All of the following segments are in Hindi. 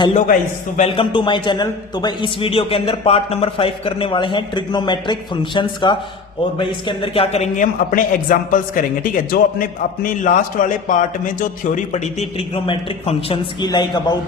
हेलो गाइस, तो वेलकम टू माय चैनल। तो भाई इस वीडियो के अंदर पार्ट नंबर 5 करने वाले हैं ट्रिग्नोमेट्रिक फंक्शंस का। और भाई इसके अंदर क्या करेंगे, हम अपने एग्जांपल्स करेंगे। ठीक है, जो अपनी लास्ट वाले पार्ट में जो थ्योरी पढ़ी थी ट्रिग्नोमेट्रिक फंक्शंस की, like about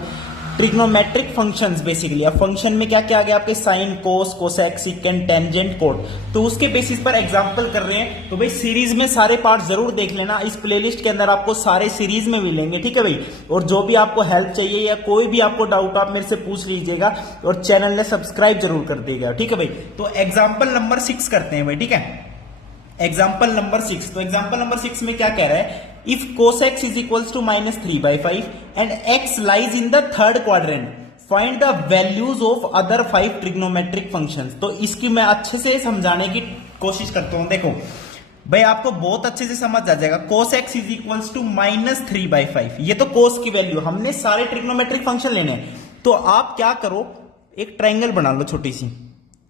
trigonometric functions basically. अब फंक्शन में क्या क्या आ गया आपके, साइन, कोस, कोसेक, सिकेंड, टेंजेंट, कोट। तो उसके बेसिस पर एग्जांपल कर रहे हैं। तो भाई सीरीज में सारे पार्ट जरूर देख लेना, इस प्लेलिस्ट के अंदर आपको सारे सीरीज में मिलेंगे। ठीक है भाई, और जो भी आपको हेल्प चाहिए या कोई भी आपको डाउट आप मेरे से पूछ लीजिएगा, और चैनल ने सब्सक्राइब जरूर कर दीजिएगा। ठीक है भाई, तो एग्जाम्पल नंबर 6 करते हैं भाई। ठीक है, एग्जाम्पल नंबर 6। तो एग्जाम्पल नंबर 6 में क्या कह रहा है, if cos is equals to -3/5 and x lies in the third quadrant, find the values of other 5 trigonometric functions. तो इसकी मैं अच्छे से समझाने की कोशिश करता हूं। देखो भाई, आपको बहुत अच्छे से समझ आ जाएगा। cos x is equals to -3/5, ये तो cos की वैल्यू, हमने सारे ट्रिग्नोमेट्रिक फंक्शन लेने हैं। तो आप क्या करो, एक ट्राइंगल बना लो छोटी सी,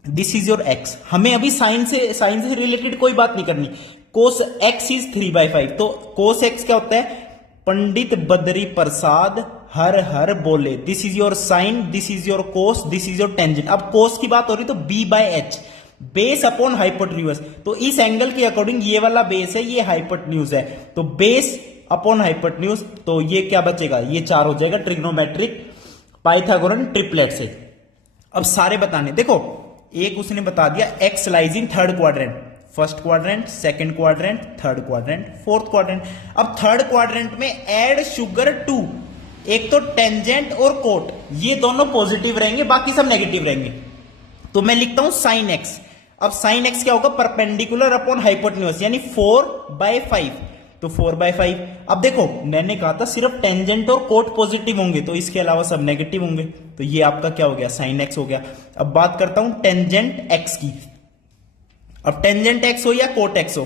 दिस इज योर एक्स। हमें अभी साइन से रिलेटेड कोई बात नहीं करनी। कोस एक्स इज 3/5, तो कोस एक्स क्या होता है, पंडित बद्री प्रसाद हर हर बोले। This is your sine, this is your cos, this is your tangent. अब कोस की बात हो रही तो b/h, बेस अपॉन हाइपोटेन्यूज। तो इस एंगल के अकॉर्डिंग ये वाला बेस है, ये हाइपोटेन्यूज है, तो बेस अपॉन हाइपोटेन्यूज। तो ये क्या बचेगा, ये 4 हो जाएगा ट्रिग्नोमेट्रिक पाइथागोरन ट्रिपलेट से। अब सारे बताने, देखो एक उसने बता दिया x lies in third quadrant, first quadrant, second quadrant, third quadrant, fourth quadrant. अब थर्ड क्वाड्रेंट में एड शुगर 2, एक तो टेंजेंट और कोट, ये दोनों पॉजिटिव रहेंगे, बाकी सब नेगेटिव रहेंगे। तो मैं लिखता हूं साइन एक्स। अब साइन एक्स क्या होगा, परपेंडिकुलर अपॉन हाइपोटेन्यूज, यानी 4/5। तो 4/5। अब देखो मैंने कहा था सिर्फ टेंजेंट और कोट पॉजिटिव होंगे, तो इसके अलावा सब नेगेटिव होंगे। तो ये आपका क्या हो गया, साइन एक्स हो गया। अब बात करता हूं टेंजेंट एक्स की। अब टेंजेंट एक्स हो या कोट एक्स हो,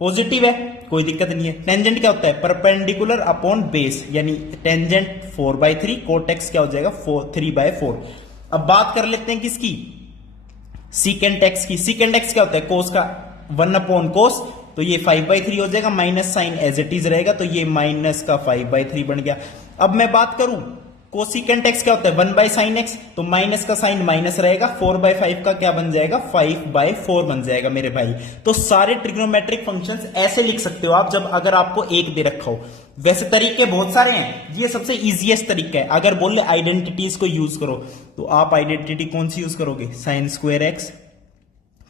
पॉजिटिव है, कोई दिक्कत नहीं है। टेंजेंट क्या होता है, परपेंडिकुलर अपॉन बेस, यानी टेंजेंट 4/3, कोट एक्स क्या हो जाएगा 3/4। अब बात कर लेते हैं किसकी, सीकेंट एक्स की। सीकेंट एक्स क्या होता है, कोस का 1/cos, तो ये 5/3 हो जाएगा, minus sine as it is रहेगा, तो ये माइनस का 5/3 बन गया। अब मैं बात करूं कोसिकेंट एक्स क्या होता है, 1/sin x, तो माइनस का साइन माइनस रहेगा, 4/5 का क्या बन जाएगा, 5/4 बन जाएगा मेरे भाई। तो सारे ट्रिग्नोमेट्रिक फंक्शंस ऐसे लिख सकते हो आप, जब अगर आपको एक दे रखा हो। वैसे तरीके बहुत सारे हैं, ये सबसे इजीएस्ट तरीका है। अगर बोले आइडेंटिटीज को यूज करो, तो आप आइडेंटिटी कौन सी यूज करोगे, sine square x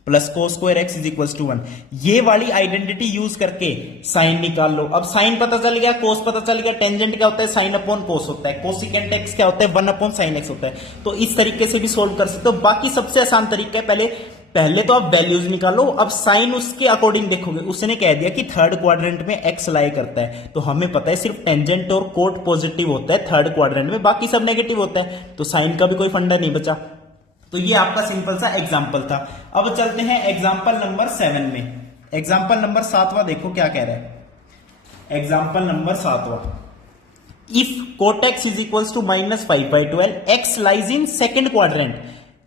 plus cos square x is equal to 1। ये वाली आइडेंटिटी यूज करके साइन निकाल लो। अब साइन पता चल गया, कोस पता चल गया, टेंजेंट क्या होता है, साइन अपॉन कोस होता है, कोसिकेंट एक्स क्या होता है, 1/sin x होता है। तो इस तरीके से भी सोल्व कर सकते हो। बाकी सबसे आसान तरीका है, पहले तो आप वैल्यूज निकालो। अब साइन उसके अकॉर्डिंग देखोगे, उसने कह दिया कि थर्ड क्वाड्रेंट में एक्स लाई करता है, तो हमें पता है सिर्फ टेंजेंट और कोट पॉजिटिव होता है थर्ड क्वाड्रेंट में, बाकी सब नेगेटिव होता है, तो साइन का भी कोई फंडा नहीं बचा। तो ये आपका सिंपल सा एग्जाम्पल था। अब चलते हैं एग्जाम्पल नंबर 7 में। एग्जाम्पल नंबर 7वां देखो क्या कह रहा है। एग्जाम्पल नंबर 7वां, if cot x is equals to -5/12, x lies in second quadrant.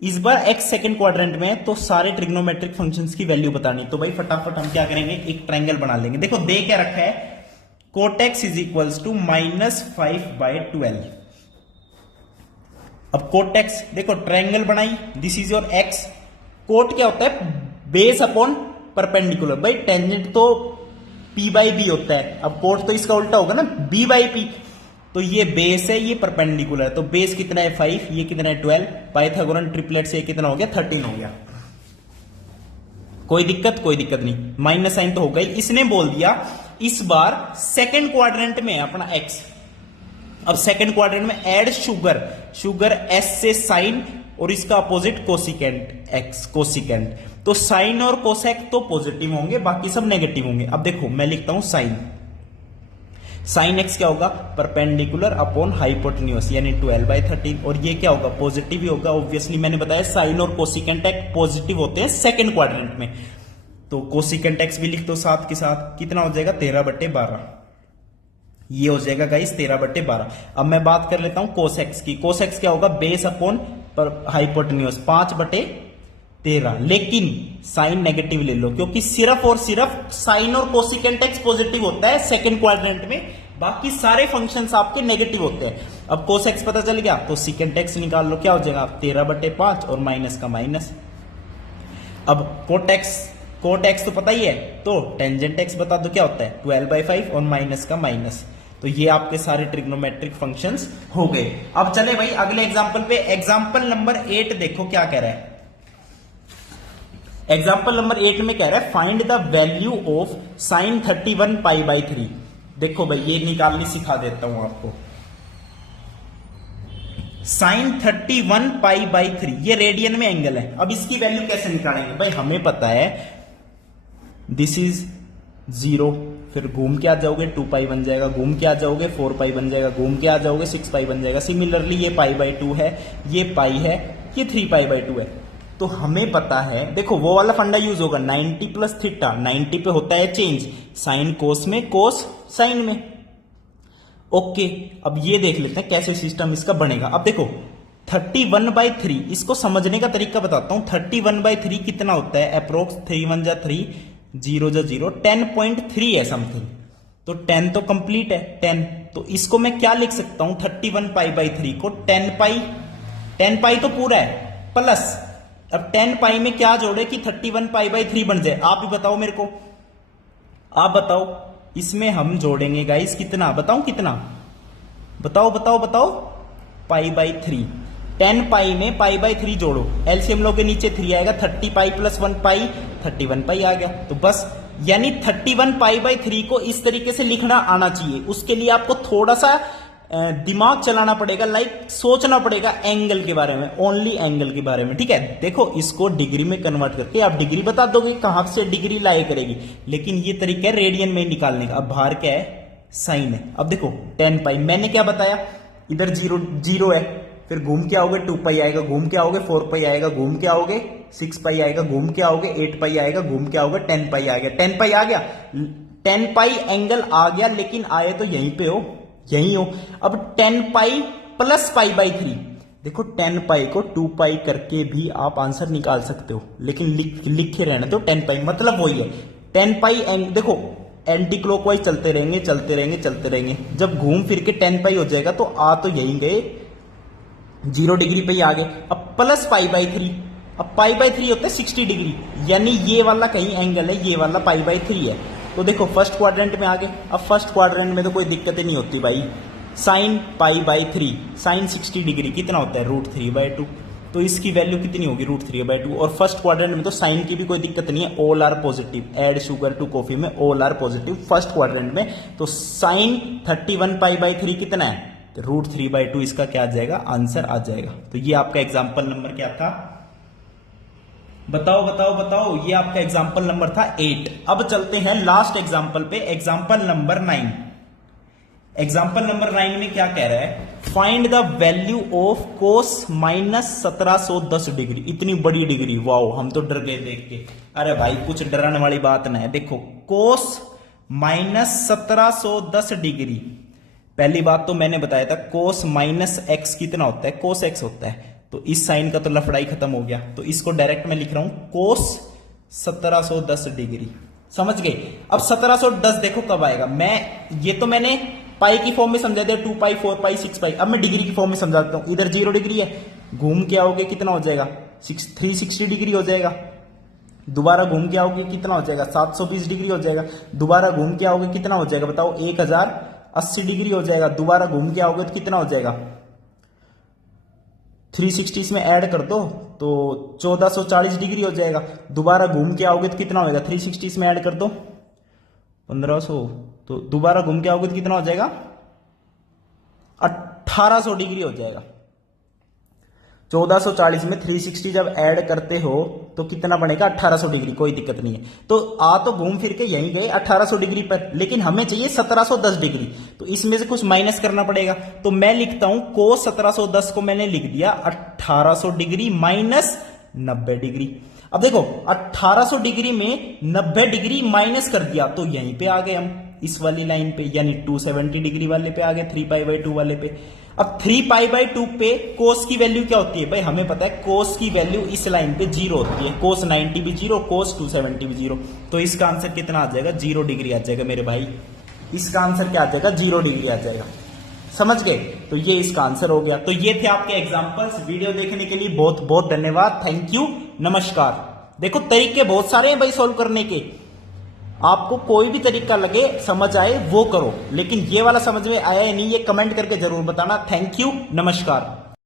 इस बार एक्स सेकेंड क्वाड्रेंट में, तो सारे ट्रिग्नोमेट्रिक फंक्शंस की वैल्यू बतानी। तो भाई फटाफट हम क्या करेंगे, एक ट्राइंगल बना लेंगे। देखो दे क्या रखा है, कोटेक्स इज इक्वल्स टू -5/12। अब कोट एक्स, देखो ट्रायंगल बनाई, this is your x. Cot क्या होता है, बेस अपॉन परपेंडिकुलर। भाई टेंजेंट तो p/b होता है, अब कोट तो इसका उल्टा होगा ना, b/p। तो ये बेस है, ये परपेंडिकुलर है, तो बेस कितना है 5, ये कितना है 12। पाइथागोरन ट्रिपलेट से कितना हो गया, 13 हो गया। कोई दिक्कत नहीं, माइनस साइन तो होगा ही। इसने बोल दिया इस बार सेकेंड क्वाड्रेंट में अपना एक्स। अब सेकंड क्वाड्रेंट में ऐड शुगर एस से साइन, और इसका अपोजिट कोसिकेंट एक्स, कोसिकेंट। तो साइन और कोसेक तो पॉजिटिव होंगे, बाकी सब नेगेटिव होंगे। अब देखो मैं लिखता हूं साइन एक्स क्या होगा, परपेंडिकुलर अपॉन हाइपोटेन्यूज, यानी 12/13। और ये क्या होगा, पॉजिटिव ही होगा ऑब्वियसली। मैंने बताया साइन और कोसिकेंट एक्स पॉजिटिव होते हैं सेकंड क्वाड्रेंट में, तो कोसिकेंट एक्स भी लिख दो साथ के साथ। कितना हो जाएगा, 13/12। ये हो जाएगा गाइस 13/12। अब मैं बात कर लेता हूं कोसेक्स की। कोसेक्स क्या होगा, बेस अपॉन हाइपोटेन्यूज, 5/13। लेकिन साइन नेगेटिव ले लो, क्योंकि सिर्फ और सिर्फ साइन और कोसिकेंट एक्स पॉजिटिव होता है सेकंड क्वाड्रेंट में, बाकी सारे फंक्शंस आपके नेगेटिव होते हैं। अब cos x पता चल गया तो secant x निकाल लो, क्या हो जाएगा 13/5 और माइनस का माइनस। अब cot x तो पता ही है, तो टेंजेंट x बता दो क्या होता है 12/5 और माइनस का माइनस। तो ये आपके सारे ट्रिग्नोमेट्रिक फंक्शंस हो गए। अब चले भाई अगले एग्जांपल पे। एग्जांपल नंबर 8 देखो क्या कह रहा है। एग्जांपल नंबर 8 में कह रहा है find the value of sin 31π/3। देखो भाई ये निकालनी सिखा देता हूं आपको। sin 31π/3 ये रेडियन में एंगल है। अब इसकी वैल्यू कैसे निकालेंगे भाई, हमें पता है दिस इज 0, फिर घूम के आ जाओगे 2π बन जाएगा, घूम के आ जाओगे 4π बन जाएगा, घूम के आ जाओगे 6π बन जाएगा। सिमिलरली ये π/2 है, ये पाई है, ये 3π/2 है। तो हमें पता है, देखो वो वाला फंडा यूज होगा 90 + थीटा। 90 पे होता है चेंज, साइन कोस में, कोस साइन में। ओके, अब ये देख लेते हैं कैसे सिस्टम इसका बनेगा। अब देखो 31/3, इसको समझने का तरीका बताता हूं। 31/3 कितना होता है अप्रोक्स, 3 × 1 = 3, 0 × 0 10.3 है समथिंग। तो 10 तो कंप्लीट है 10। तो इसको मैं क्या लिख सकता हूं 31π/3 को 10π तो पूरा है प्लस, अब 10π में क्या जोड़े कि 31π/3 बन जाए। आप ही बताओ मेरे को, आप बताओ इसमें हम जोड़ेंगे गाइस कितना, बताओ कितना, बताओ बताओ बताओ π/3। 10π में π/3 जोड़ो, एलसीएम लो के नीचे 3 आएगा, 30π + 1π 31π आ गया। तो बस यानी 31π/3 को इस तरीके से लिखना आना चाहिए। उसके लिए आपको थोड़ा सा दिमाग चलाना पड़ेगा, लाइक सोचना पड़ेगा एंगल के बारे में, ओनली एंगल के बारे में, ठीक है। देखो इसको डिग्री में कन्वर्ट करके आप डिग्री बता दोगे, कहां से डिग्री लाए करेगी, लेकिन ये तरीका है रेडियन में निकालने का। अब बाहर क्या है साइन है। अब देखो 10π मैंने क्या बताया, इधर 0 है, फिर घूम के आओगे 2π आएगा, घूम के आओगे 4π आएगा, घूम के आओगे 6π आएगा, घूम के आओगे 8π आएगा, घूम के आओगे 10π आएगा। 10π आ गया, 10π एंगल आ गया, लेकिन आए तो यहीं पे हो, यही हो। अब 10π + π/3, देखो 10π को 2π करके भी आप आंसर निकाल सकते हो, लेकिन लिखे रहना तो 10π मतलब वही है 10π। देखो एंटी क्लॉकवाइज चलते रहेंगे चलते रहेंगे चलते रहेंगे, जब घूम फिर के 10π हो जाएगा तो आ तो यहीं गए 0 डिग्री पे ही आ गए। अब प्लस π/3, अब π/3 होता है 60 डिग्री, यानी ये वाला कहीं एंगल है, ये वाला π/3 है। तो देखो फर्स्ट क्वाड्रेंट में आ गए। अब फर्स्ट क्वाड्रेंट में तो कोई दिक्कत ही नहीं होती भाई। साइन π/3, साइन 60 डिग्री कितना होता है √3/2, तो इसकी वैल्यू कितनी होगी √3/2। और फर्स्ट क्वाड्रेंट में तो साइन की भी कोई दिक्कत नहीं है, all are positive, add sugar to coffee में all are positive first quadrant में। तो साइन 31π/3 कितना है √3/2, इसका क्या आ जाएगा आंसर आ जाएगा। तो ये आपका एग्जाम्पल नंबर क्या था, बताओ बताओ बताओ, ये आपका एग्जाम्पल नंबर था 8। अब चलते हैं लास्ट एग्जाम्पल पे, एग्जाम्पल नंबर 9। एग्जाम्पल नंबर 9 में क्या कह रहा है, find the value of cos -1710 degree. इतनी बड़ी डिग्री, वाओ हम तो डर गए देख के। अरे भाई कुछ डराने वाली बात ना है। देखो कोस -1710 डिग्री, पहली बात तो मैंने बताया था कोस -x कितना होता है, कोस x होता है। तो इस साइन का तो लफड़ाई खत्म हो गया, तो इसको डायरेक्ट मैं लिख रहा हूं कोस 1710 डिग्री, समझ गए। अब 1710 देखो कब आएगा, ये तो मैंने पाई की फॉर्म में समझा दिया, 2π 4π 6π। अब मैं डिग्री की फॉर्म में समझाता हूं। इधर 0 डिग्री है, घूम के आओगे कितना हो जाएगा 360 डिग्री हो जाएगा। दोबारा घूम के आओगे कितना हो जाएगा 720 डिग्री हो जाएगा। दोबारा घूम के आओगे कितना हो जाएगा बताओ 1080 डिग्री हो जाएगा। दोबारा घूम के आओगे तो कितना हो जाएगा 360 इसमें ऐड कर दो तो 1440 डिग्री हो जाएगा। दोबारा घूम के आओगे तो कितना होगा 360 इसमें ऐड कर दो 1500, तो दोबारा घूम के आओगे तो कितना हो जाएगा 1800 डिग्री हो जाएगा। 1440 में 360 जब ऐड करते हो तो कितना बनेगा 1800 डिग्री, कोई दिक्कत नहीं है। तो आ तो घूम फिर के यहीं गए 1800 डिग्री पर, लेकिन हमें चाहिए 1710 डिग्री, तो इसमें से कुछ माइनस करना पड़ेगा। तो मैं लिखता हूं कोस 1710 को मैंने लिख दिया 1800 डिग्री माइनस 90 डिग्री। अब देखो 1800 डिग्री में 90 डिग्री माइनस कर दिया तो यहीं पे आ गए हम इस वाली लाइन पे, यानी 270 डिग्री वाले पे आ गए, 3π/2 वाले पे। अब 3π/2 पे कोस की वैल्यू क्या होती है भाई, हमें पता है कोस की वैल्यू इस लाइन पे 0 होती है। कोस 90 भी 0, कोस 270 भी 0, तो इसका आंसर कितना आ जाएगा 0 डिग्री आ जाएगा मेरे भाई। इसका आंसर क्या आ जाएगा 0 डिग्री आ जाएगा। समझ गए? तो ये इसका आंसर हो गया। तो ये थे आपके एग्जांपल्स। वीडियो देखने के लिए बहुत बहुत धन्यवाद, थैंक यू, नमस्कार। देखो तरीके बहुत सारे हैं भाई सॉल्व करने के, आपको कोई भी तरीका लगे समझ आए वो करो, लेकिन ये वाला समझ में आया या नहीं ये कमेंट करके जरूर बताना। थैंक यू, नमस्कार।